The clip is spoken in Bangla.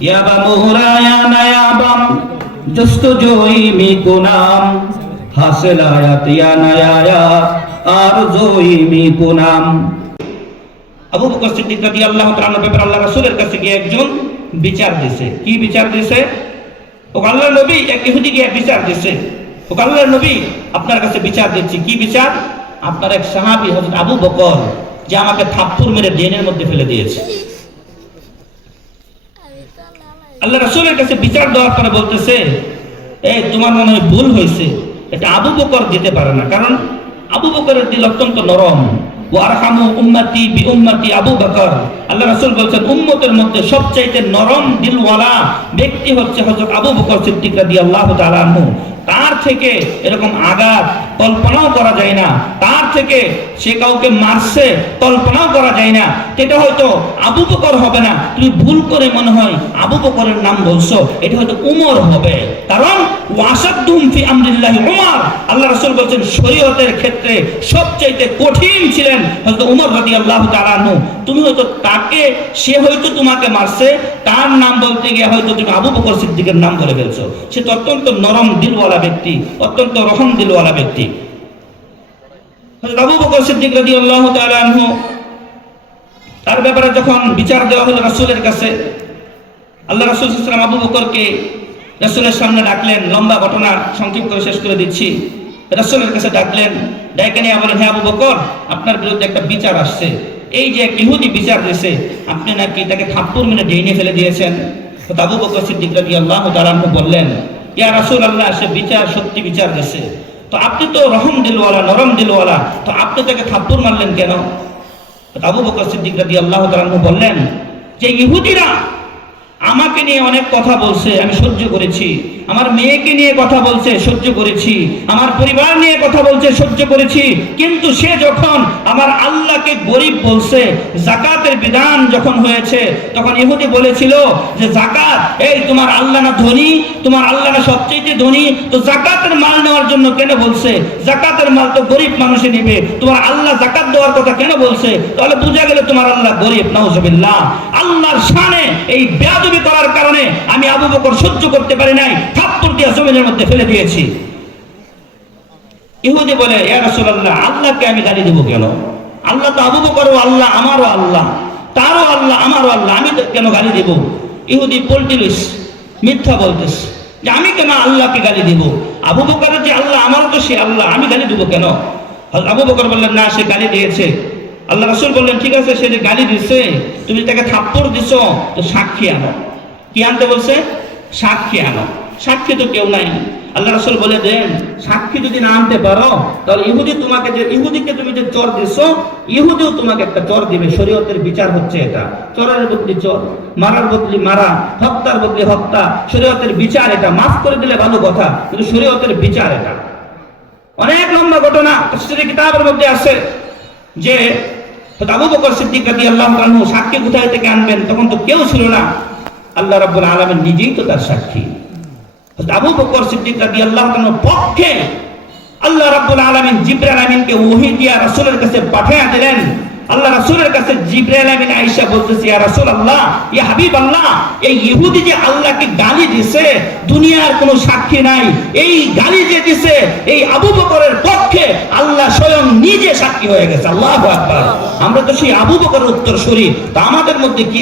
ইয়াবা নায়াবাম নায়ায়া, আর আবু বকর সিদ্দিক আল্লাহ কাছে গিয়ে একজন বিচার দিছে। কি বিচার দিছে? ও আল্লাহর নবী এক ইহুদি গিয়ে বিচার দিছে। ও আল্লাহর নবী, আপনার কাছে বিচার দিচ্ছি। কি বিচার? আপনার এক সাহাবী হযরত আবু বকর, যে আমাকে থাপ্পড় মেরে ড্রেনের মধ্যে ফেলে দিয়েছে। আল্লাহ রাসূলের কাছে বিচার দেওয়ার পরে বলতেছে, এই, তোমার মনে হয় ভুল হয়েছে। এটা আবু বকর দিতে পারে না। কারণ আবু বকরের দিল অত্যন্ত নরম। ওয়ারহামু উম্মতি বি উম্মতি আবু বকর। আল্লাহ রাসূল বলছেন, উম্মতের মধ্যে সবচাইতে নরম দিলওয়ালা ব্যক্তি হচ্ছে হযরত আবু বকর সিদ্দিক রাদিয়াল্লাহু তাআলা আনহু। তার থেকে এরকম আঘাত কল্পনাও করা যায় না। তার থেকে সে কাউকে মারছে, কল্পনাও করা যায় না। এটা হয়তো আবু বকর হবে না। তুমি ভুল করে মনে হয় আবু বকরের নাম বলছো। এটা হয়তো উমর হবে। কারণ ওয়াসাদ্দুম ফি আমরিল্লাহি উমর। আল্লাহ রাসূল শরীয়তের ক্ষেত্রে সবচাইতে কঠিন ছিলেন হযরত উমর রাদিয়াল্লাহু তাআলা আনহু। তুমি হয়তো তাকে, সে হয়তো তোমাকে মারছে। তার নাম বলতে গিয়ে হয়তো তুমি আবু বকর সিদ্দিকের নাম বলে ফেলছো। সে তো অত্যন্ত নরম দিলওয়ালা ব্যক্তি, অত্যন্ত রহম দিলওয়ালা ব্যক্তি। আবু বকর সিদ্দিক রাদিয়াল্লাহু তাআলা আনহু, তার ব্যাপারে যখন বিচার দেওয়া হলো রাসূলের কাছে, আল্লাহ রাসূল আলাইহি আবু বকরকে রাসূলের সামনে ডাকলেন, লম্বা ঘটনা সংক্ষিপ্ত শেষ করে দিচ্ছি। রাসূলের কাছে ডাকলেন, ডেকে নিয়ে বলেন হ্যাঁ আবু বকর, আপনার বিরুদ্ধে একটা বিচার আসছে। এই যে এক ইহুদি বিচার দিয়েছে আপনি নাকি তাকে থাপ্পড় মেরে ডেইনে ফেলে দিয়েছেন? তো আবু বকর সিদ্দিক রাদিয়াল্লাহু তাআলা আনহু বললেন, ইয়া রাসুল আল্লাহ সে বিচার, সত্যি বিচার দিয়েছে তো আপনি তো রহম দিলওয়ালা, নরম দিলওয়ালা, তো আপনি তাকে থাপ্পর মারলেন কেন? আবু বকর সিদ্দিক রাদি আল্লাহ তালু বললেন, যে ইহুদিরা আমাকে নিয়ে অনেক কথা বলছে, আমি সহ্য করেছি। আমার মেয়েকে নিয়ে কথা বলছে, সহ্য করেছি। আমার পরিবার নিয়ে কথা বলছে, সহ্য করেছি। কিন্তু সে যখন আমার আল্লাহকে গরিব বলছে জাকাতের বিধান যখন হয়েছে, তখন ইহুদি বলেছিল যে জাকাত এই তোমার আল্লাহ না ধনী? তোমার আল্লাহ না সবচেয়ে ধনী? তো জাকাতের মাল নেওয়ার জন্য কেন বলছে? জাকাতের মাল তো গরিব মানুষে নেবে। তোমার আল্লাহ জাকাত দেওয়ার কথা কেন বলছে? তাহলে বুঝা গেলে তোমার আল্লাহ গরিব, নাউজুবিল্লাহ। আল্লাহর শানে এই বেয়াদবি করার কারণে আমি আবু বকর সহ্য করতে পারি নাই। থাপ্পড় দিয়ে জমিনের মধ্যে ফেলে দিয়েছি। ইহুদি বলে, ইয়া রাসূলুল্লাহ, আল্লাহকে আমি গালি দেবো কেন? আল্লাহ তো আবু বকরও আল্লাহ, আমারও আল্লাহ, তারও আল্লাহ, আমারও আল্লাহ, আমি কেন গালি দেব? ইহুদি পল্টিলিস মিথ্যা বলতেস যে, আমি কেন আল্লাহকে গালি দিব? আবু বকরের যে আল্লাহ, আমারও তো সে আল্লাহ, আমি গালি দেবো কেন? আবু বকর বললেন, না, সে গালি দিয়েছে। আল্লাহ রাসূল বললেন, ঠিক আছে, সে যে গালি দিছে, তুমি তাকে থাপ্পড় দিছো, তো সাক্ষী আনো। কি আনতে বলছে? সাক্ষী আনো। সাক্ষী তো কেউ নাই। আল্লাহ রাসূল বলে দেন, সাক্ষী যদি না আনতে পারো, তাহলে ইহুদি তোমাকে যে, ইহুদিকে তুমি যে চর দিছো, ইহুদিও তোমাকে একটা চর দিবে। শরীয়তের বিচার হচ্ছে এটা। চরের বদলি চর, মারার বদলি মারা, হত্যার বদলি হত্যা। শরীয়তের বিচার এটা। মাফ করে দিলে ভালো কথা, কিন্তু শরীয়তের বিচার এটা। অনেক লম্বা ঘটনা তফসিরে কিতাবের মধ্যে আছে যে আবু বকর সিদ্দিক রাদিয়াল্লাহু আনহু সাক্ষী কোথায় থেকে আনবেন, তখন তো কেউ ছিল না। আল্লাহ রাব্বুল আলমের নিজেই তো তার সাক্ষী। আবু বকর সিদ্দিক রাদিয়াল্লাহু আনহুর পক্ষে আল্লাহ রাব্বুল আলামিন জিবরাইল আমিনকে দিয়া রাসূলের কাছে দিলেন। আল্লাহ রাসূলের কাছে জিবরাইল আমিন আয়েশা বলতেছে, ইয়া ইয়া এই ইহুদি যে আল্লাহকে গালি দিছে, দুনিয়ার কোনো সাক্ষী নাই। এই গালি যে দিছে, এই আবু বকরের পক্ষে আল্লাহ স্বয়ং নিজে সাক্ষী হয়ে গেছে। আল্লাহু আকবার। আমরা তো সেই আবু বকরের উত্তর শরীর তা আমাদের মধ্যে কি